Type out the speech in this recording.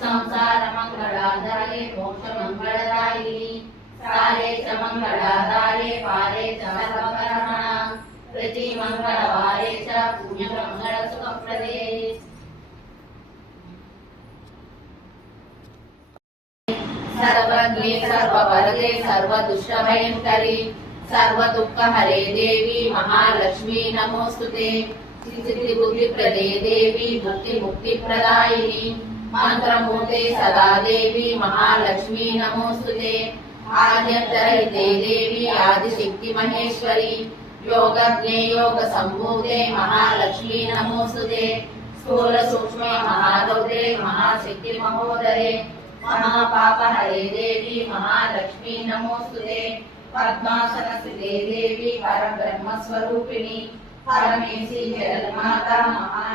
संसार मंगलाधारे मोक्ष मंगलदायिनी सारे च मंगलाधारे पारे च सर्वकर्मणां प्रति मंगलवारे च पुण्य मंगल सुखप्रदे सर्वज्ञे सर्ववरदे सर्वदुष्टभयंकरी सर्वदुःखहरे देवी महालक्ष्मी नमोस्तुते सिद्धि बुद्धिप्रदे देवी मुक्ति मुक्तिप्रदायिनी मंत्रमूर्ते सदा देवी महालक्ष्मी नमोस्तुते आद्यन्तरहिते देवी आदिशक्ति महेश्वरी योगज्ञे योग संभूते महालक्ष्मी नमोस्तुते स्थूल सूक्ष्म महारौद्रे महाशक्ति महोदरे महापापहरे देवी महालक्ष्मी नमोस्तुते पद्मासनस्थिते देवी परब्रह्मस्वरूपिणी परमेशी जगन्माता महा